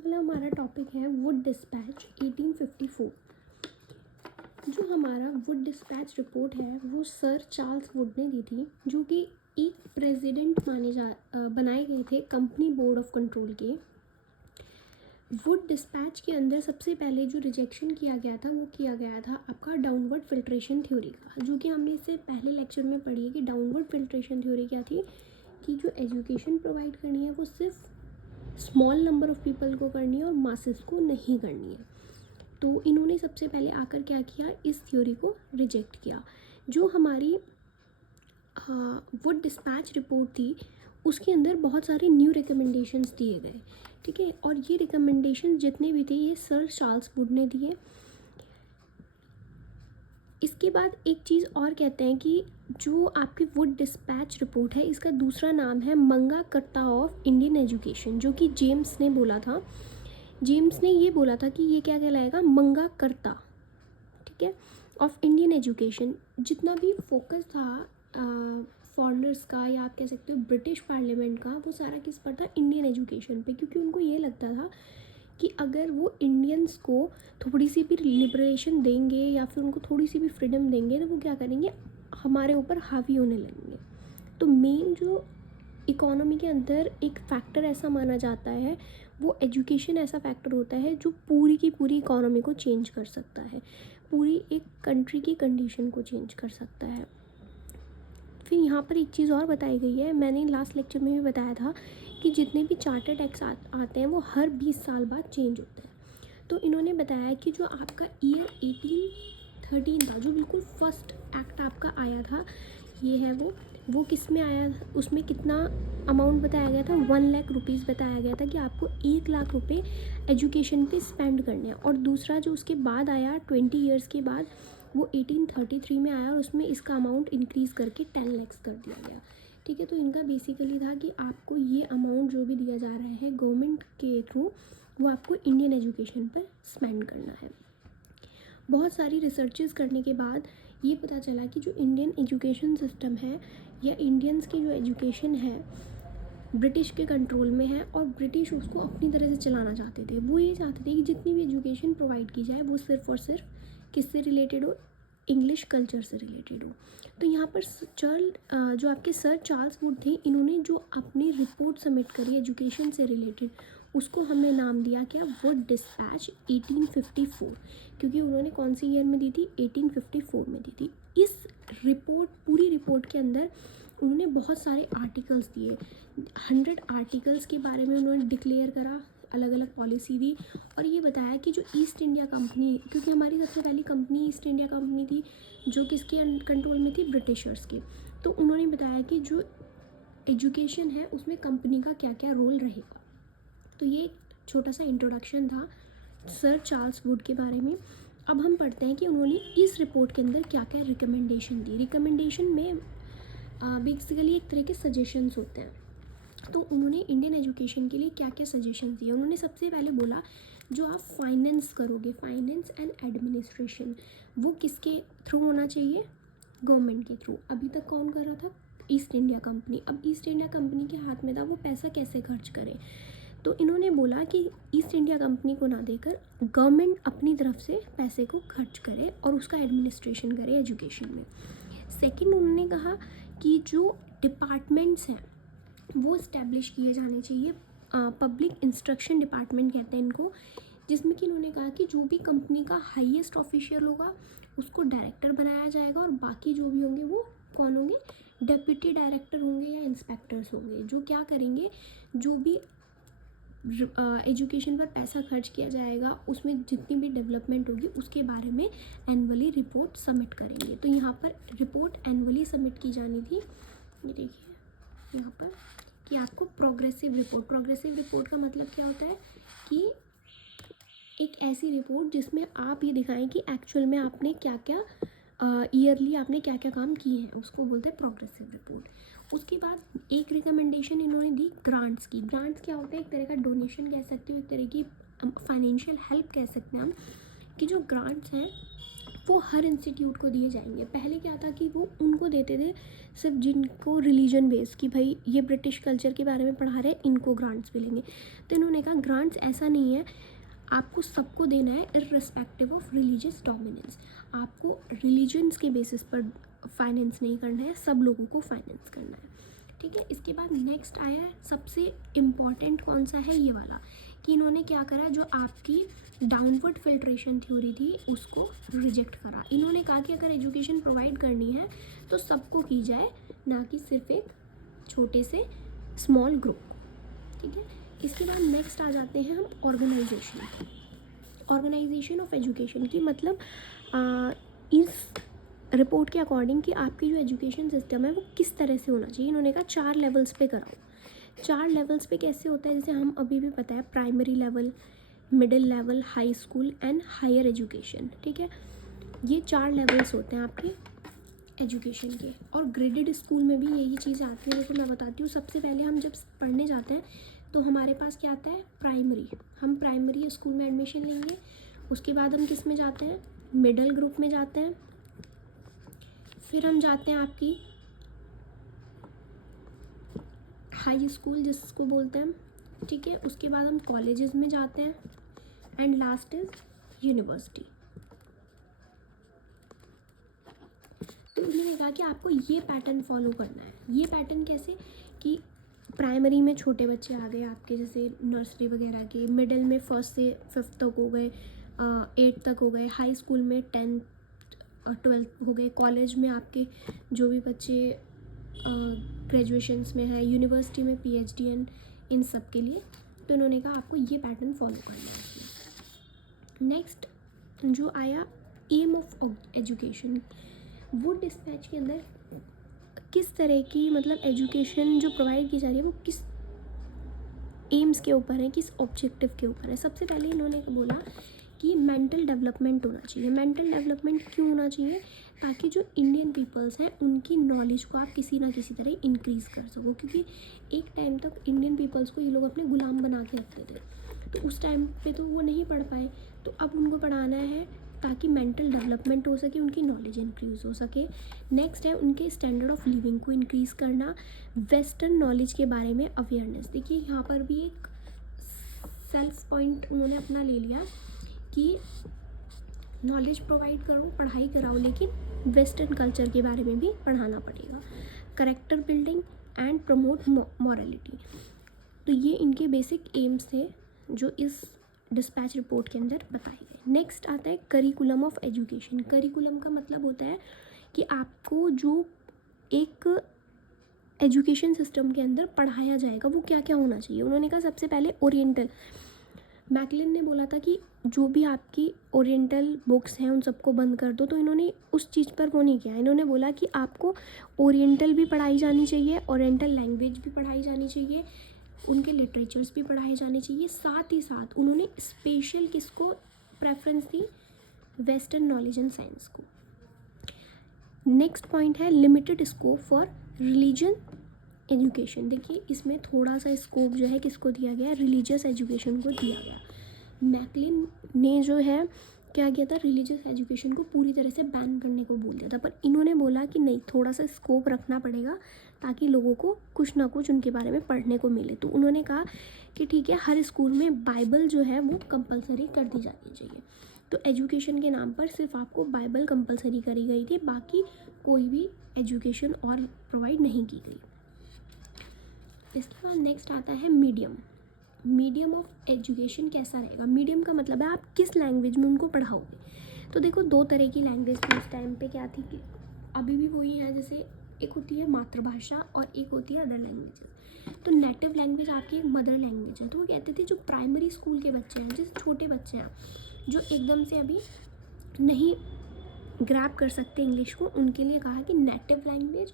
अगला हमारा टॉपिक है वुड डिस्पैच 1854। जो हमारा वुड डिस्पैच रिपोर्ट है वो सर चार्ल्स वुड ने दी थी, जो कि एक प्रेसिडेंट बनाए गए थे कंपनी बोर्ड ऑफ कंट्रोल के। वुड डिस्पैच के अंदर सबसे पहले जो रिजेक्शन किया गया था वो किया गया था आपका डाउनवर्ड फिल्ट्रेशन थ्योरी का, जो कि हमने इससे पहले लेक्चर में पढ़ी है कि डाउनवर्ड फिल्ट्रेशन थ्योरी क्या थी कि जो एजुकेशन प्रोवाइड करनी है वो सिर्फ स्मॉल नंबर ऑफ़ पीपल को करनी है और मासेस को नहीं करनी है। तो इन्होंने सबसे पहले आकर क्या किया, इस थ्योरी को रिजेक्ट किया। जो हमारी वुड डिस्पैच रिपोर्ट थी उसके अंदर बहुत सारे न्यू रिकमेंडेशंस दिए गए, ठीक है। और ये रिकमेंडेशन जितने भी थे ये सर चार्ल्स वुड ने दिए। इसके बाद एक चीज़ और कहते हैं कि जो आपकी वुड डिस्पैच रिपोर्ट है इसका दूसरा नाम है मंगा कट्टा ऑफ इंडियन एजुकेशन, जो कि जेम्स ने बोला था। जेम्स ने ये बोला था कि ये क्या कहलाएगा, मंगा करता, ठीक है, ऑफ इंडियन एजुकेशन। जितना भी फोकस था फॉरेनर्स का या आप कह सकते हो ब्रिटिश पार्लियामेंट का, वो सारा किस पर था, इंडियन एजुकेशन पे, क्योंकि उनको ये लगता था कि अगर वो इंडियंस को थोड़ी सी भी लिबरेशन देंगे या फिर उनको थोड़ी सी भी फ्रीडम देंगे तो वो क्या करेंगे, हमारे ऊपर हावी होने लगेंगे। तो मेन जो इकोनॉमी के अंदर एक फैक्टर ऐसा माना जाता है वो एजुकेशन ऐसा फैक्टर होता है जो पूरी की पूरी इकोनॉमी को चेंज कर सकता है, पूरी एक कंट्री की कंडीशन को चेंज कर सकता है। फिर यहाँ पर एक चीज़ और बताई गई है, मैंने लास्ट लेक्चर में भी बताया था कि जितने भी चार्टर्ड एक्ट्स आते हैं वो हर 20 साल बाद चेंज होते हैं। तो इन्होंने बताया कि जो आपका ईयर 1813 था, जो बिल्कुल फर्स्ट एक्ट आपका आया था, ये है वो किस में आया, उसमें कितना अमाउंट बताया गया था, 1 लाख रुपीज़ बताया गया था कि आपको 1 लाख रुपये एजुकेशन पे स्पेंड करने हैं। और दूसरा जो उसके बाद आया 20 ईयर्स के बाद, वो 1833 में आया और उसमें इसका अमाउंट इंक्रीज़ करके 10 लाख कर दिया गया, ठीक है। तो इनका बेसिकली था कि आपको ये अमाउंट जो भी दिया जा रहा है गवर्नमेंट के थ्रू, वो आपको इंडियन एजुकेशन पर स्पेंड करना है। बहुत सारी रिसर्चेस करने के बाद ये पता चला कि जो इंडियन एजुकेशन सिस्टम है या इंडियंस की जो एजुकेशन है ब्रिटिश के कंट्रोल में है और ब्रिटिश उसको अपनी तरह से चलाना चाहते थे। वो ये चाहते थे कि जितनी भी एजुकेशन प्रोवाइड की जाए वो सिर्फ और सिर्फ किससे रिलेटेड हो, इंग्लिश कल्चर से रिलेटेड हो। तो यहाँ पर जो आपके सर चार्ल्स वुड थे, इन्होंने जो अपनी रिपोर्ट सबमिट करी एजुकेशन से रिलेटेड, उसको हमने नाम दिया क्या, वुड डिस्पैच 1854, क्योंकि उन्होंने कौन सी ईयर में दी थी, 1854 में दी थी। इस पूरी रिपोर्ट के अंदर उन्होंने बहुत सारे आर्टिकल्स दिए, 100 आर्टिकल्स के बारे में उन्होंने डिक्लेयर करा, अलग अलग पॉलिसी दी और ये बताया कि जो ईस्ट इंडिया कंपनी, क्योंकि हमारी सबसे पहली कंपनी ईस्ट इंडिया कंपनी थी जो किसके कंट्रोल में थी, ब्रिटिशर्स के। तो उन्होंने बताया कि जो एजुकेशन है उसमें कंपनी का क्या क्या रोल रहेगा। तो ये एक छोटा सा इंट्रोडक्शन था सर चार्ल्स वुड के बारे में। अब हम पढ़ते हैं कि उन्होंने इस रिपोर्ट के अंदर क्या क्या रिकमेंडेशन दी। रिकमेंडेशन में बेसिकली एक तरह के सजेशंस होते हैं। तो उन्होंने इंडियन एजुकेशन के लिए क्या क्या सजेशन दिए। उन्होंने सबसे पहले बोला जो आप फाइनेंस करोगे, फाइनेंस एंड एडमिनिस्ट्रेशन, वो किसके थ्रू होना चाहिए, गवर्नमेंट के थ्रू। अभी तक कौन कर रहा था, ईस्ट इंडिया कंपनी। अब ईस्ट इंडिया कंपनी के हाथ में था वो पैसा कैसे खर्च करे। तो इन्होंने बोला कि ईस्ट इंडिया कंपनी को ना देकर गवर्नमेंट अपनी तरफ से पैसे को खर्च करे और उसका एडमिनिस्ट्रेशन करे एजुकेशन में। सेकंड उन्होंने कहा कि जो डिपार्टमेंट्स हैं वो इस्टेब्लिश किए जाने चाहिए, पब्लिक इंस्ट्रक्शन डिपार्टमेंट कहते हैं इनको, जिसमें कि इन्होंने कहा कि जो भी कंपनी का हाईएस्ट ऑफिशियल होगा उसको डायरेक्टर बनाया जाएगा और बाकी जो भी होंगे वो कौन होंगे, डेप्यूटी डायरेक्टर होंगे या इंस्पेक्टर्स होंगे, जो क्या करेंगे, जो भी एजुकेशन पर पैसा खर्च किया जाएगा उसमें जितनी भी डेवलपमेंट होगी उसके बारे में एनुअली रिपोर्ट सबमिट करेंगे। तो यहाँ पर रिपोर्ट एनुअली सबमिट की जानी थी। ये देखिए यहाँ पर कि आपको प्रोग्रेसिव रिपोर्ट का मतलब क्या होता है कि एक ऐसी रिपोर्ट जिसमें आप ये दिखाएं कि एक्चुअल में आपने क्या क्या ईयरली आपने क्या क्या काम किए हैं, उसको बोलते हैं प्रोग्रेसिव रिपोर्ट। उसके बाद एक रिकमेंडेशन इन्होंने दी ग्रांट्स की। ग्रांट्स क्या होता है, एक तरह का डोनेशन कह सकते हो, एक तरह की फाइनेंशियल हेल्प कह सकते हैं हम, कि जो ग्रांट्स हैं वो हर इंस्टीट्यूट को दिए जाएंगे। पहले क्या था कि वो उनको देते थे सिर्फ जिनको रिलीजन बेस, कि भाई ये ब्रिटिश कल्चर के बारे में पढ़ा रहे हैं, इनको ग्रांट्स मिलेंगे। तो इन्होंने कहा ग्रांट्स ऐसा नहीं है, आपको सबको देना है इर्रिस्पेक्टिव ऑफ रिलीजियस डोमिनेंस। आपको रिलीजन्स के बेसिस पर फाइनेंस नहीं करना है, सब लोगों को फाइनेंस करना है, ठीक है। इसके बाद नेक्स्ट आया है सबसे इम्पॉर्टेंट कौन सा है, ये वाला, कि इन्होंने क्या करा, जो आपकी डाउनवर्ड फिल्ट्रेशन थ्योरी थी उसको रिजेक्ट करा। इन्होंने कहा कि अगर एजुकेशन प्रोवाइड करनी है तो सबको की जाए, ना कि सिर्फ एक छोटे से स्मॉल ग्रुप, ठीक है। इसके बाद नेक्स्ट आ जाते हैं हम ऑर्गेनाइजेशन ऑफ एजुकेशन की, मतलब इस रिपोर्ट के अकॉर्डिंग कि आपकी जो एजुकेशन सिस्टम है वो किस तरह से होना चाहिए। इन्होंने कहा 4 लेवल्स पे कराओ। 4 लेवल्स पे कैसे होता है, जैसे हम अभी भी पता है, primary level, middle level, high school and higher education, ठीक है। ये 4 लेवल्स होते हैं आपके एजुकेशन के। और ग्रेडेड स्कूल में भी यही चीज़ आती है। जैसे मैं बताती हूँ, सबसे पहले हम जब पढ़ने जाते हैं तो हमारे पास क्या आता है, प्राइमरी। हम प्राइमरी स्कूल में एडमिशन लेंगे, उसके बाद हम किस में जाते हैं, मिडिल ग्रुप में जाते हैं, फिर हम जाते हैं आपकी हाई स्कूल जिसको बोलते हैं, ठीक है। उसके बाद हम कॉलेजेस में जाते हैं एंड लास्ट इज यूनिवर्सिटी। तो उन्होंने कहा कि आपको ये पैटर्न फॉलो करना है। ये पैटर्न कैसे, कि प्राइमरी में छोटे बच्चे आ गए आपके, जैसे नर्सरी वगैरह के, मिडिल में 1st से 5th तक हो गए, 8th तक हो गए, हाई स्कूल में 10th और 12th हो गए, कॉलेज में आपके जो भी बच्चे ग्रेजुएशंस में है, यूनिवर्सिटी में PhD एंड इन सब के लिए। तो उन्होंने कहा आपको ये पैटर्न फॉलो करना है। नेक्स्ट जो आया, एम ऑफ एजुकेशन। वो डिस्पैच के अंदर किस तरह की, मतलब एजुकेशन जो प्रोवाइड की जा रही है वो किस एम्स के ऊपर है, किस ऑब्जेक्टिव के ऊपर है। सबसे पहले इन्होंने बोला कि मेंटल डेवलपमेंट होना चाहिए। मेंटल डेवलपमेंट क्यों होना चाहिए, ताकि जो इंडियन पीपल्स हैं उनकी नॉलेज को आप किसी ना किसी तरह इंक्रीज़ कर सको। क्योंकि एक टाइम तक इंडियन पीपल्स को ये लोग अपने गुलाम बना के रखते थे, तो उस टाइम पे तो वो नहीं पढ़ पाए, तो अब उनको पढ़ाना है ताकि मेंटल डेवलपमेंट हो सके, उनकी नॉलेज इंक्रीज़ हो सके। नेक्स्ट है उनके स्टैंडर्ड ऑफ लिविंग को इंक्रीज़ करना, वेस्टर्न नॉलेज के बारे में अवेयरनेस। देखिए यहाँ पर भी एक सेल्फ पॉइंट उन्होंने अपना ले लिया कि नॉलेज प्रोवाइड करो, पढ़ाई कराओ, लेकिन वेस्टर्न कल्चर के बारे में भी पढ़ाना पड़ेगा। Character building and promote morality. तो ये इनके बेसिक एम्स थे जो इस डिस्पैच रिपोर्ट के अंदर बताए गए। नेक्स्ट आता है करिकुलम ऑफ एजुकेशन। करिकुलम का मतलब होता है कि आपको जो एक एजुकेशन सिस्टम के अंदर पढ़ाया जाएगा वो क्या क्या होना चाहिए। उन्होंने कहा सबसे पहले ओरिएंटल। मैकलिन ने बोला था कि जो भी आपकी ओरिएंटल बुक्स हैं उन सबको बंद कर दो, तो इन्होंने उस चीज़ पर वो नहीं किया। इन्होंने बोला कि आपको ओरिएंटल भी पढ़ाई जानी चाहिए, ओरिएंटल लैंग्वेज भी पढ़ाई जानी चाहिए, उनके लिटरेचर्स भी पढ़ाए जाने चाहिए। साथ ही साथ उन्होंने स्पेशल किसको preference the, western knowledge and science को। नेक्स्ट पॉइंट है limited scope for religion education. देखिए इसमें थोड़ा सा स्कोप जो है किसको दिया गया है, रिलीजियस एजुकेशन को दिया गया। मैकलिन ने जो है क्या किया था, रिलीजियस एजुकेशन को पूरी तरह से बैन करने को बोल दिया था, पर इन्होंने बोला कि नहीं, थोड़ा सा स्कोप रखना पड़ेगा ताकि लोगों को कुछ ना कुछ उनके बारे में पढ़ने को मिले। तो उन्होंने कहा कि ठीक है, हर स्कूल में बाइबल जो है वो कंपलसरी कर दी जानी चाहिए। तो एजुकेशन के नाम पर सिर्फ आपको बाइबल कंपलसरी करी गई थी, बाकी कोई भी एजुकेशन और प्रोवाइड नहीं की गई। इसके बाद नेक्स्ट आता है मीडियम। मीडियम ऑफ एजुकेशन कैसा रहेगा। मीडियम का मतलब है आप किस लैंग्वेज में उनको पढ़ाओगे। तो देखो 2 तरह की लैंग्वेज थी उस टाइम पे, क्या थी कि अभी भी वही है, जैसे एक होती है मातृभाषा और एक होती है अदर लैंग्वेजेस। तो नेटिव लैंग्वेज आपकी एक मदर लैंग्वेज है। तो वो कहते थे जो प्राइमरी स्कूल के बच्चे हैं, जैसे छोटे बच्चे हैं जो एकदम से अभी नहीं ग्रैब कर सकते इंग्लिश को, उनके लिए कहा कि नेटिव लैंग्वेज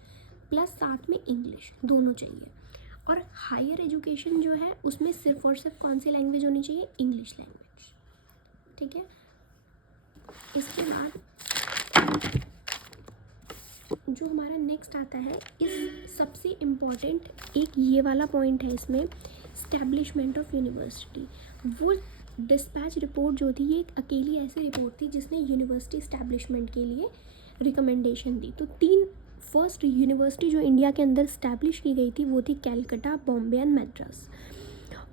प्लस साथ में इंग्लिश दोनों चाहिए। और हायर एजुकेशन जो है उसमें सिर्फ और सिर्फ कौन सी लैंग्वेज होनी चाहिए, इंग्लिश लैंग्वेज, ठीक है। इसके बाद जो हमारा नेक्स्ट आता है, इस सबसे इम्पॉर्टेंट एक ये वाला पॉइंट है इसमें, इस्टेब्लिशमेंट ऑफ यूनिवर्सिटी। वो डिस्पैच रिपोर्ट जो थी ये एक अकेली ऐसी रिपोर्ट थी जिसने यूनिवर्सिटी इस्टेब्लिशमेंट के लिए रिकमेंडेशन दी। तो 3 फर्स्ट यूनिवर्सिटी जो इंडिया के अंदर इस्टेब्लिश की गई थी वो थी कैलकटा, बॉम्बे एंड मद्रास।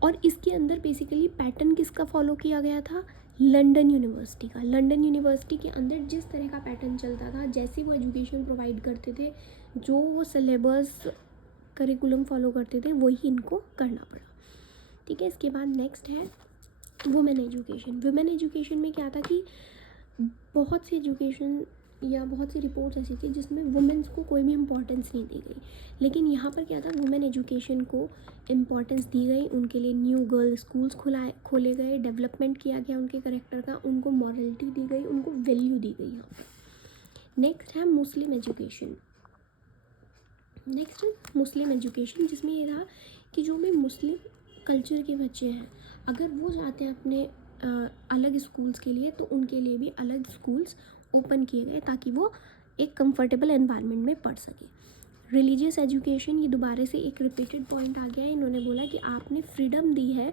और इसके अंदर बेसिकली पैटर्न किसका फॉलो किया गया था, लंदन यूनिवर्सिटी का। लंदन यूनिवर्सिटी के अंदर जिस तरह का पैटर्न चलता था, जैसे वो एजुकेशन प्रोवाइड करते थे, जो वो सिलेबस करिकुलम फॉलो करते थे, वही इनको करना पड़ा। ठीक है, इसके बाद नेक्स्ट है वुमेन एजुकेशन। वुमेन एजुकेशन में क्या था कि बहुत सी एजुकेशन या बहुत सी रिपोर्ट्स ऐसी थी जिसमें वुमेन्स को कोई भी इम्पोर्टेंस नहीं दी गई, लेकिन यहाँ पर क्या था, वुमेन एजुकेशन को इम्पोर्टेंस दी गई। उनके लिए न्यू गर्ल स्कूल्स खोले गए, डेवलपमेंट किया गया उनके करेक्टर का, उनको मॉरलिटी दी गई, उनको वैल्यू दी गई यहाँ पर। नेक्स्ट है मुस्लिम एजुकेशन। नेक्स्ट मुस्लिम एजुकेशन, जिसमें ये रहा कि जो भी मुस्लिम कल्चर के बच्चे हैं, अगर वो जाते हैं अपने अलग स्कूल्स के लिए, तो उनके लिए भी अलग स्कूल्स ओपन किए गए ताकि वो एक कंफर्टेबल एनवायरनमेंट में पढ़ सके। रिलीजियस एजुकेशन, ये दोबारा से एक रिपीटेड पॉइंट आ गया है। इन्होंने बोला कि आपने फ्रीडम दी है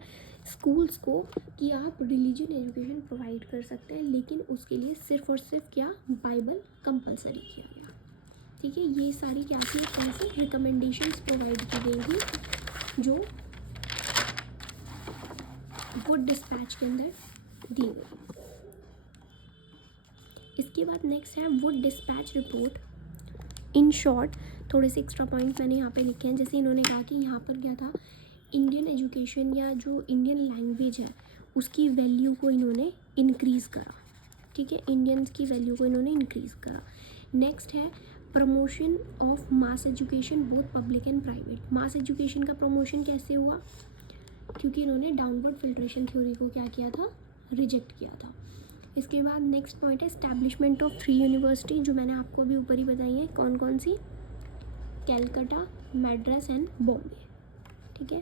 स्कूल्स को कि आप रिलीजन एजुकेशन प्रोवाइड कर सकते हैं, लेकिन उसके लिए सिर्फ और सिर्फ क्या, बाइबल कंपलसरी किया गया। ठीक है, ये सारी क्या थी, कैसे रिकमेंडेशंस प्रोवाइड की गई थी जो वुड डिस्पैच के अंदर दी गई। इसके बाद नेक्स्ट है Wood dispatch report. In short थोड़े से एक्स्ट्रा पॉइंट मैंने यहाँ पे लिखे हैं। जैसे इन्होंने कहा कि यहाँ पर क्या था, इंडियन एजुकेशन या जो इंडियन लैंग्वेज है उसकी वैल्यू को इन्होंने इंक्रीज़ करा। ठीक है, इंडियंस की वैल्यू को इन्होंने इंक्रीज़ करा। नेक्स्ट है promotion of mass education both public and private. Mass education का प्रमोशन कैसे हुआ, क्योंकि इन्होंने डाउनवर्ड फिल्ट्रेशन थ्योरी को क्या किया था, रिजेक्ट किया था। इसके बाद नेक्स्ट पॉइंट है एस्टैब्लिशमेंट ऑफ 3 यूनिवर्सिटी, जो मैंने आपको भी ऊपर ही बताई है कौन कौन सी, कैलकटा, मद्रास एंड बॉम्बे। ठीक है,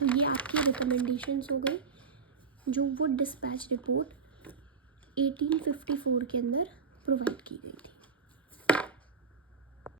तो ये आपकी रिकमेंडेशंस हो गई जो वुड डिस्पैच रिपोर्ट 1854 के अंदर प्रोवाइड की गई थी।